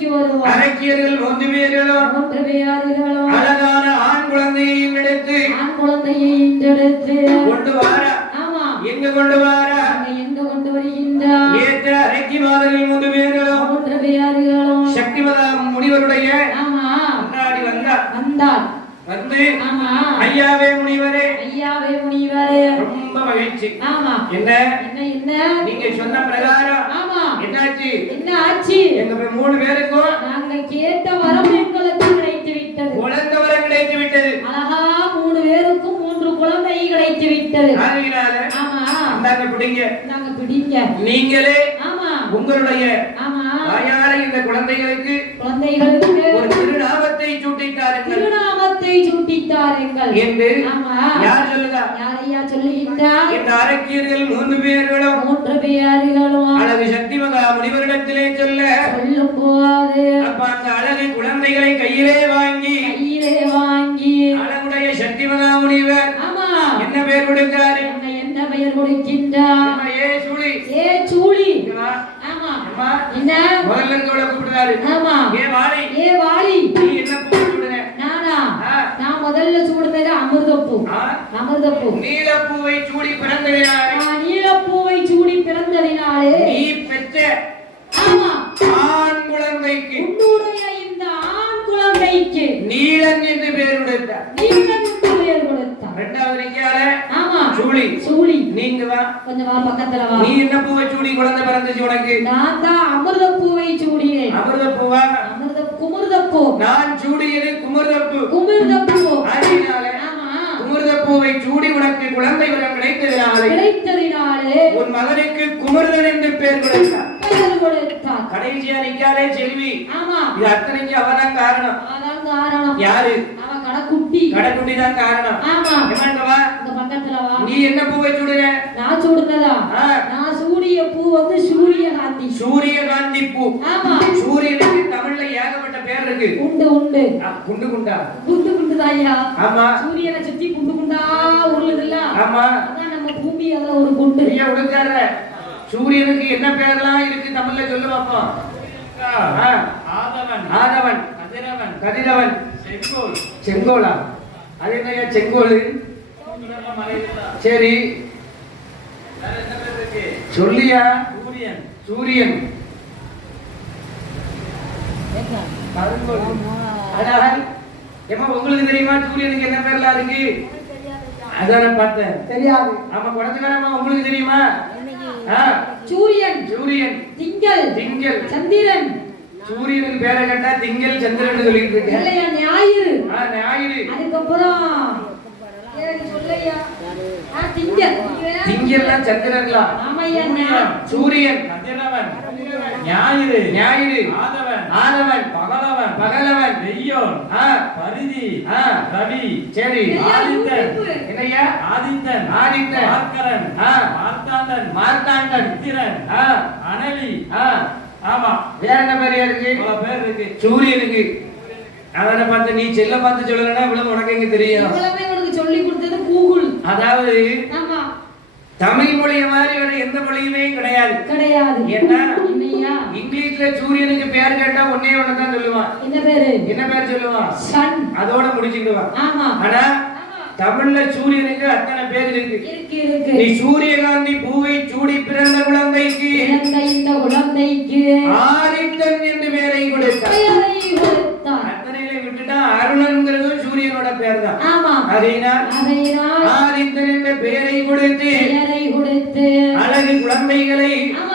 கதைக்கு வருவார். அரக்கியர்கள் ஒன்று பேர்களும் மூன்று பேயாதிகளும் அழகான ஆண் குழந்தையையும் எடுத்து ஆண் குழந்தையை இன்றெடுத்து கொண்டு வாரா. ஆமா. எங்க கொண்டு வாரா? எங்க கொண்டு வருகின்றார்? ஏற்ற அரக்கி மாதர்கள் மூன்று பேர்களும் மூன்று பேயாதிகளும் சக்திமதா முனிவருடைய ஆமா. முன்னாடி வந்தார். வந்தார். வந்து ஆமா. ஐயாவே முனிவரே. ஐயாவே முனிவரே. ரொம்ப மகிழ்ச்சி. ஆமா. என்ன? என்ன என்ன? நீங்க சொன்ன பிரகாரம். ஆமா. என்ன ஆச்சு எங்க மூணு பேருக்கும் நாங்க கேட்ட வரம் எங்களுக்கு கிடைத்து விட்டது குழந்தை வர கிடைத்து விட்டது அழகா மூணு பேருக்கும் மூன்று குழந்தை கிடைத்து விட்டது ஆமா. பிடிங்க. நாங்க பிடிங்க. நீங்களே ஆமா. உங்களுடைய ஆமா. வாயால இந்த குழந்தைகளுக்கு குழந்தைகளுக்கு ஒரு திருநாமத்தை சூட்டித்தாருங்கள். திருநாமத்தை சூட்டித்தாருங்கள். என்று ஆமா. யார் சொல்லுதா? யாரையா சொல்லுகின்றார்? இந்த அரக்கியர்கள் மூன்று பேர்களும் நீலப்பூவை சூடி பிறந்ததினாலே. நான் நீலப்பூவை சூடி பிறந்ததினாலே. நீ பெற்ற ஆமா. ஆண் குழந்தைக்கு. உன்னுடைய இந்த ஆண் குழந்தைக்கு நீலன் என்று பேர் கொடுத்தார். நீலன் என்று பெயர் கொடுத்தார். ரெண்டாவது நிக்கால ஆமா. சூழி. சூழி. நீங்க வா. கொஞ்சம் வா பக்கத்துல வா. நீ என்ன பூவை சூடி குழந்தை பிறந்துச்சு உனக்கு? நான் தான் அமிர்தப்பூவை சூடினேன். அமிர்த பூவா அமிர்த குமிர்தப்பூ. நான் சூடியது குமர்தப்பூ. குமிர்தப்பூ. ஆகையினால ஆமா குமர்தப்பூவை சூடி உனக்கு குழந்தை வரம் கிடைத்ததினாலே கிடைத்ததினாலே உன் மகனுக்கு குமர்தன் என்று பெயர் கொடுத்தார். பெயர் கொடுத்தார். கடைசியா நிக்காலே செல்வி. ஆமா. இது அத்தனைக்கு அவதான் காரணம். அதான் காரணம். யாரு? அவன் கடைக்குட்டி. கடைக்குட்டி தான் காரணம். ஆமா. இந்த பக்கத்துல வா. நீ என்ன பூவை சூடுற? நான் சூடுனதா ஆ, நான் சூடிய பூ வந்து சூரியகாந்தி. சூரியகாந்தி பூ. ஆமா. சூரியனுக்கு தமிழ்ல ஏகப்பட்ட பேர் இருக்கு. உண்டு உண்டு. குண்டா? குண்டு குண்டு. தாயா ஆமா. சூரியனை சுத்தி குண்டு குண்டா உருளுதுல்ல. ஆமா. அதான் நம்ம பூமி அதுல ஒரு குண்டு. ஐயா உடுக்கார சூரியனுக்கு என்ன பேர்லாம் இருக்கு தமிழ்ல சொல்லு பாப்போம். ஆ, ஆதவன். ஆதவன். கதிரவன். கதிரவன். செங்கோல். செங்கோலா? அது என்னய்யா செங்கோல்? சரி. சொல்லியா? சூரியன். சூரியன். அழகன். ஏமா உங்களுக்கு தெரியுமா? சூரியனுக்கு என்ன பேர்லாம் இருக்கு? அதான் பார்த்தேன். தெரியாது. ஆமா குறைச்சுக்காரமா உங்களுக்கு தெரியுமா? ஆ, சூரியன். சூரியன். திங்கள். திங்கள். சந்திரன். சூரியனுக்கு பேரை கேட்டா திங்கள் சந்திரன் சொல்லிட்டு இருக்கேன். இல்லையா ஞாயிறு? ஆ, ஞாயிறு. அதுக்கப்புறம் திங்கள்லாம் சந்திரன்லாம் சூரியன். ஞாயிறு. ஞாயிறு. ஆதவன். ஆதவன். பகலவன் பகலவன் வெய்யோன் ஆ, பரிதி ஆ, ரவி சரி. ஆதித்தன். என்னய்யா ஆதித்தன். ஆதித்தன். பார்க்கரன் ஆ. மார்த்தாண்டன். மார்த்தாண்டன். மித்திரன் ஆ, அனலி. ஆ, ஆமா. வேற என்ன பேர் இருக்கு? பேர் இருக்கு. சூரியனுக்கு அதனை பார்த்து நீ செல்ல பார்த்து சொல்லலைன்னா இவ்வளவு உனக்கு எங்க தெரியும்? உனக்கு சொல்லி கொடுத்தது கூகுள். அதாவது தமிழ் மொழிய மாதிரி வேற எந்த மொழியுமே கிடையாது. கிடையாது. ஏன்னா என்னையா இங்கிலீஷ்ல சூரியனுக்கு பேர் கேட்டா ஒன்னே ஒண்ணு தான் சொல்லுவான். என்ன பேரு? என்ன பேர் சொல்லுவான்? சன். அதோட முடிச்சுக்கிடுவான். ஆமா. ஆனா தமிழ்ல சூரியனுக்கு அத்தனை பேர் இருக்கு. நீ சூரியகாந்தி பூவை சூடி பிறந்த குழந்தைக்கு பிறந்த இந்த குழந்தைக்கு ஆதித்தன் என்று பெயரை கொடுத்தார் அத்தனையில விட்டுட்டா அருணன்கிறதும் சூரியனோட பேர் தான் ஆமா. அதனால் அதைதான் ஆதித்தன் என்ற பெயரை கொடுத்து பெயரை கொடுத்து அழகு குழந்தைகளை ஆமா.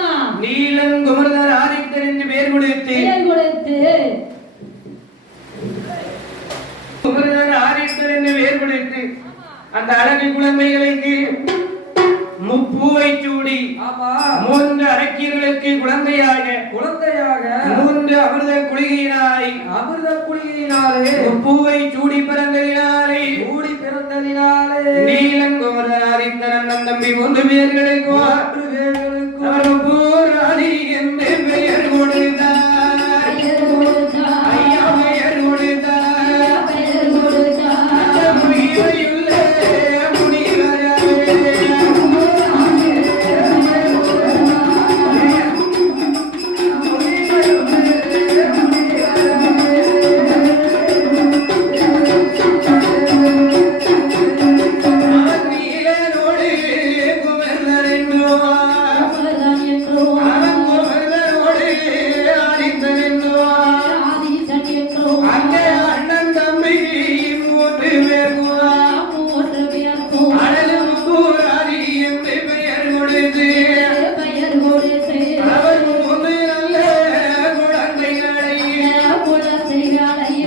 நீலன் குமர்தர் ஆதித்தன் என்று பெயர் கொடுத்து கொடுத்து குமரர் ஆதித்தர் என்று பெயர் கொடுத்து அந்த அழகு குழந்தைகளுக்கு முப்பூவை சூடி மூன்று அரக்கியர்களுக்கு குழந்தையாக குழந்தையாக மூன்று அமிர்த குளிகையினாரை அமிர்த குளியினாலே முப்பூவை சூடி பிறந்ததினாலே கூடி பிறந்ததினாலே நீலன் குமரர் ஆதித்தரன் தம்பி மூன்று பேர்களுக்கு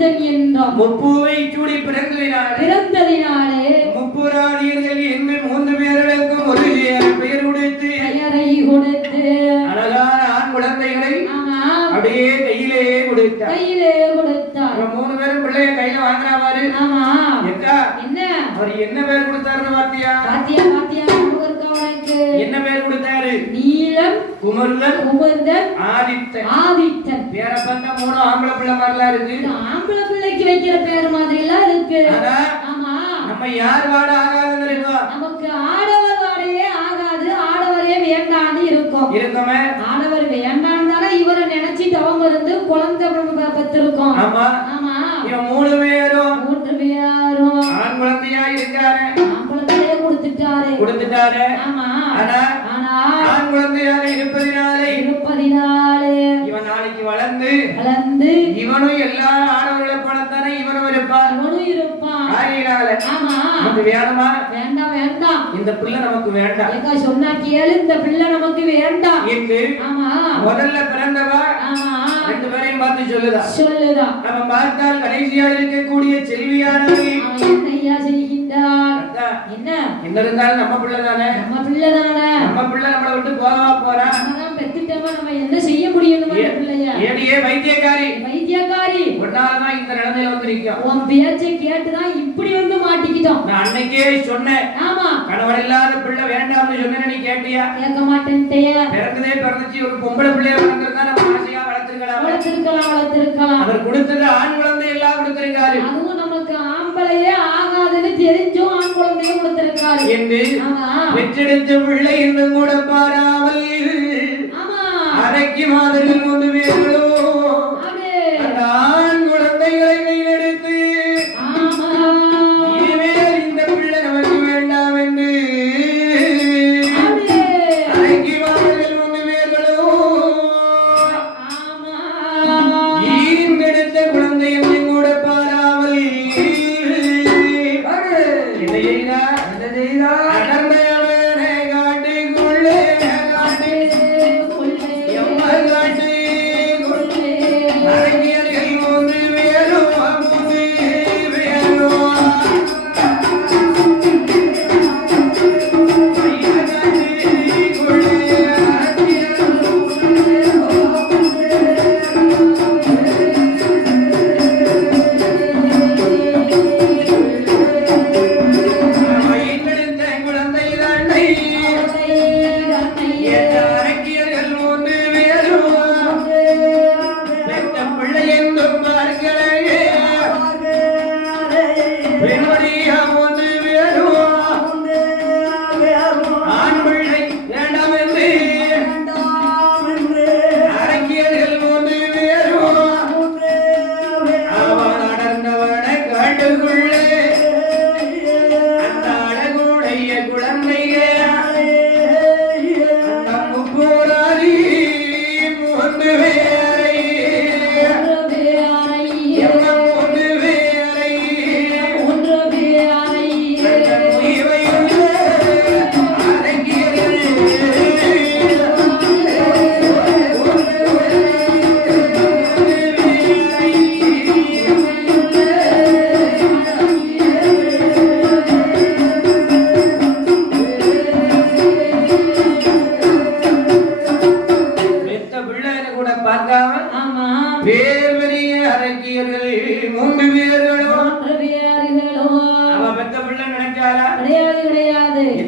ஆதித்தன் என்றோம் முப்பூவை சூடி பிறந்ததினாலே பிறந்ததினாலே முப்புராணியர்கள் என்று மூன்று பேர்களுக்கும் ஒரு பெயர் கொடுத்து பெயரை கொடுத்து அழகான ஆண் குழந்தைகளை அப்படியே கையிலேயே கொடுத்தார். கையிலே கொடுத்தார். மூணு பேரும் பிள்ளைய கையில வாங்கினா பாரு ஆமா என்ன? அவர் என்ன பேர் கொடுத்தாருன்னு பாத்தியா? பாத்தியா பாத்தியா? என்ன பேர் கொடுத்தாரு? நீலம் குமர்தன் குமர்தன் ஆதித்தன். ஆதித்தன். பேர பார்த்தா மூணு ஆம்பளை பிள்ளை மாதிரிலாம் இருக்கு. ஆம்பளை பிள்ளைக்கு வைக்கிற பேர் மாதிரி எல்லாம் இருக்கு ஆமா. நம்ம யார் வாட ஆகாதுன்னு இருக்கோம் நமக்கு ஆடவர் வாடையே ஆகாது ஆடவரே வேண்டான்னு இருக்கும். இருக்கோமே. ஆடவர் வேண்டான்னு தானே இவரை நினைச்சு தவம் இருந்து குழந்தை பெற்றிருக்கோம் ஆமா. ஆமா. இவன் மூணு பேரும் மூன்று பேரும். ஆண் குழந்தையா இருக்காரு. கொடுத்துட்டாரு ஆனா ஆண் குழந்தையாக இருப்பதினாலே இருப்பதினாலே இவன் நாளைக்கு வளர்ந்து வளர்ந்து இவனும் எல்லா ஆடவர்களை போலத்தானே இவனும் இருப்பான். அவனும் இருப்பான். ஆகையினால ஆமா. நமக்கு வேணுமா? வேண்டாம் வேண்டாம் இந்த பிள்ளை நமக்கு வேண்டாம் ஏக்கா சொன்னா கேளு இந்த பிள்ளை நமக்கு வேண்டாம் என்று ஆமா. முதல்ல பிறந்தவா ஆமா. ரெண்டு பேரையும் பார்த்து சொல்லுதா? சொல்லுதான் நம்ம பார்த்தால் கடைசியா இருக்கக்கூடிய செல்வியானவள். என்ன இருந்தாலும் நம்ம பிள்ளை தானே? நம்ம பிள்ளை தானே நம்ம பிள்ளை நம்மளை விட்டு போகவா போறா. நம்மதான் பெத்துட்டோமா நம்ம என்ன செய்ய முடியும் பிள்ளைய? ஏடியே வைத்தியக்காரி. வைத்தியக்காரி. ஒன்னாலதான் இந்த நிலைமையில வந்து உன் பேச்சை கேட்டுதான் இப்படி வந்து மாட்டிக்கிட்டோம். நான் அன்னைக்கே சொன்னேன். ஆமா. கணவர் இல்லாத பிள்ளை வேண்டாம்னு சொன்னேன்னு நீ கேட்டியா? கேட்க மாட்டேன்ட்டே பிறந்ததே பிறந்துச்சு. ஒரு பொம்பளை பிள்ளைய வளர்ந்துருந்தா நம்ம ஆசையா வளர்த்துருக்கலாம். வளர்த்திருக்கலாம் வளர்த்திருக்கலாம். அவர் கொடுத்தது ஆண் குழந்தை எல்லாம் கொடுத்திருக்காரு. அதுவும் நமக்கு ஆம்பளையே ஆகாதுன்னு தெரிஞ்சும் ஆண் குழந்தைய கொடுத்திருக்காரு. என்று பெற்றெடுத்த பிள்ளை இன்னும் கூட பாராமல் அரைக்கு மாதர்கள் மூன்று பேர்களோ Mary Kate.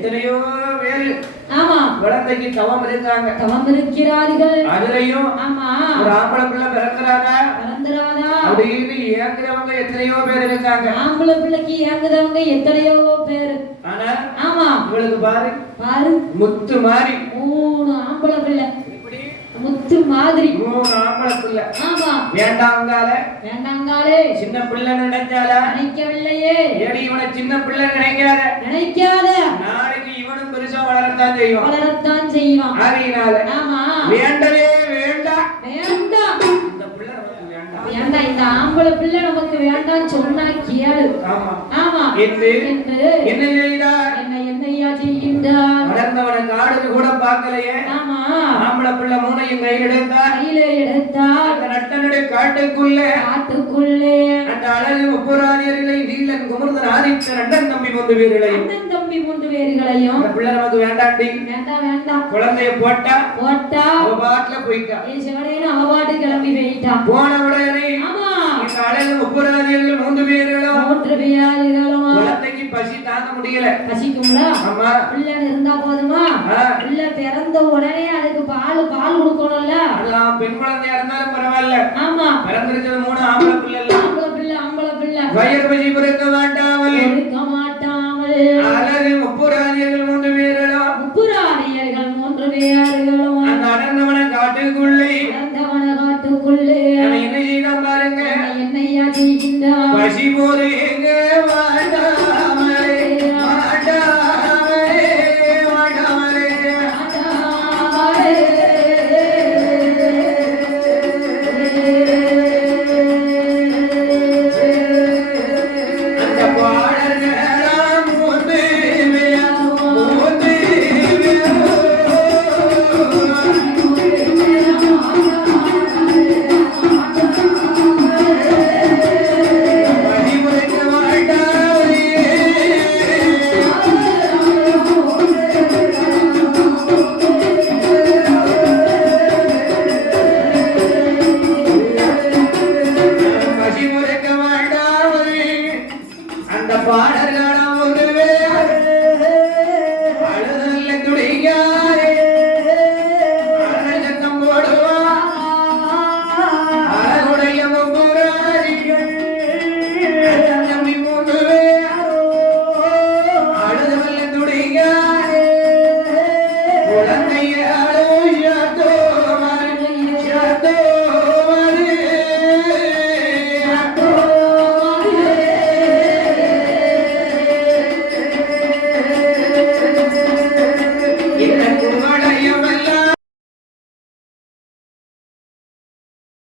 எத்தனையோ பேர் ஆமா. குழந்தைக்கு தவம் இருக்காங்க தவம் இருக்கிறார்கள். அதுலயும் ஆமா. ஒரு ஆம்பளை பிள்ளை பிறக்கிறாங்க கலந்துராதா அப்படின்னு ஏங்குறவங்க எத்தனையோ பேர் இருக்காங்க. ஆம்பளை பிள்ளைக்கு ஏங்குதவங்க எத்தனையோ பேரு. ஆனா ஆமா. இவளுக்கு பாரு. பாரு. முத்து மாதிரி மூணு ஆம்பளை பிள்ளை முத்து மாதிரி. மூணு ஆம்பளை பிள்ளை ஆமா. வேண்டாங்கால. வேண்டாங்காலே. சின்ன பிள்ளை நினைச்சால? நினைக்கவில்லையே. ஏடி இவனை சின்ன பிள்ளை நினைக்காத? நினைக்காத. பெருசா வளரத்தான் செய்வான். வளரத்தான் செய்வான். ஆகையினால ஆமா. வேண்டவே வேண்டாம். வேண்டாம். வேண்டாம். இந்த ஆம்பளை பிள்ளை நமக்கு வேண்டாம் சொன்னா கேளு. ஆமா. ஆமா. என்று என்ன செய்தார்? என்ன என்னையா செய்கின்றார்? வளர்ந்தவனை காடுன்னு கூட பார்க்கலையே. ஆமா. ஆம்பளை பிள்ளை மூணையும் கையில் எடுத்தார். கையில நட்டனுடைய காட்டுக்குள்ள. காட்டுக்குள்ளே. அந்த அழகு ஒப்புராணியர்களை நீலன் குமர்ந்தன் ஆதித்த நண்டன் தம்பி கொண்டு வீரர்களையும் அண்ணன் தம்பி மூன்று பேர்களையும். அந்த பிள்ளை நமக்கு வேண்டாண்டி. வேண்டாம் வேண்டாம் குழந்தைய போட்டா. போட்டா. அவ பாட்டுல போயிட்டா. ஏ சிவனேன்னு அவ பாட்டு கிளம்பி போயிட்டான் போன உடனே ஆமா. இந்த அழகு ஒப்புராணியர்கள் மூன்று பேர்களும் மூன்று பேர்களும் குழந்தைக்கு பசி தாங்க முடியல. பசிக்கும்ல? ஆமா. பிள்ளை இருந்தா போதுமா. பிள்ளை பிறந்த உடனே அதுக்கு பால் பால் கொடுக்கணும்ல? அதெல்லாம் பெண் குழந்தையா இருந்தாலும் பரவாயில்ல. ஆமா. பிறந்திருக்கிறது மூணு ஆம்பளை பிள்ளை ஆம்பளை பிள்ளை ஆம்பளை பிள்ளை. வயர் பசி பிறக்க மாட்டாமல். கொடுக்க மாட்டாமல்.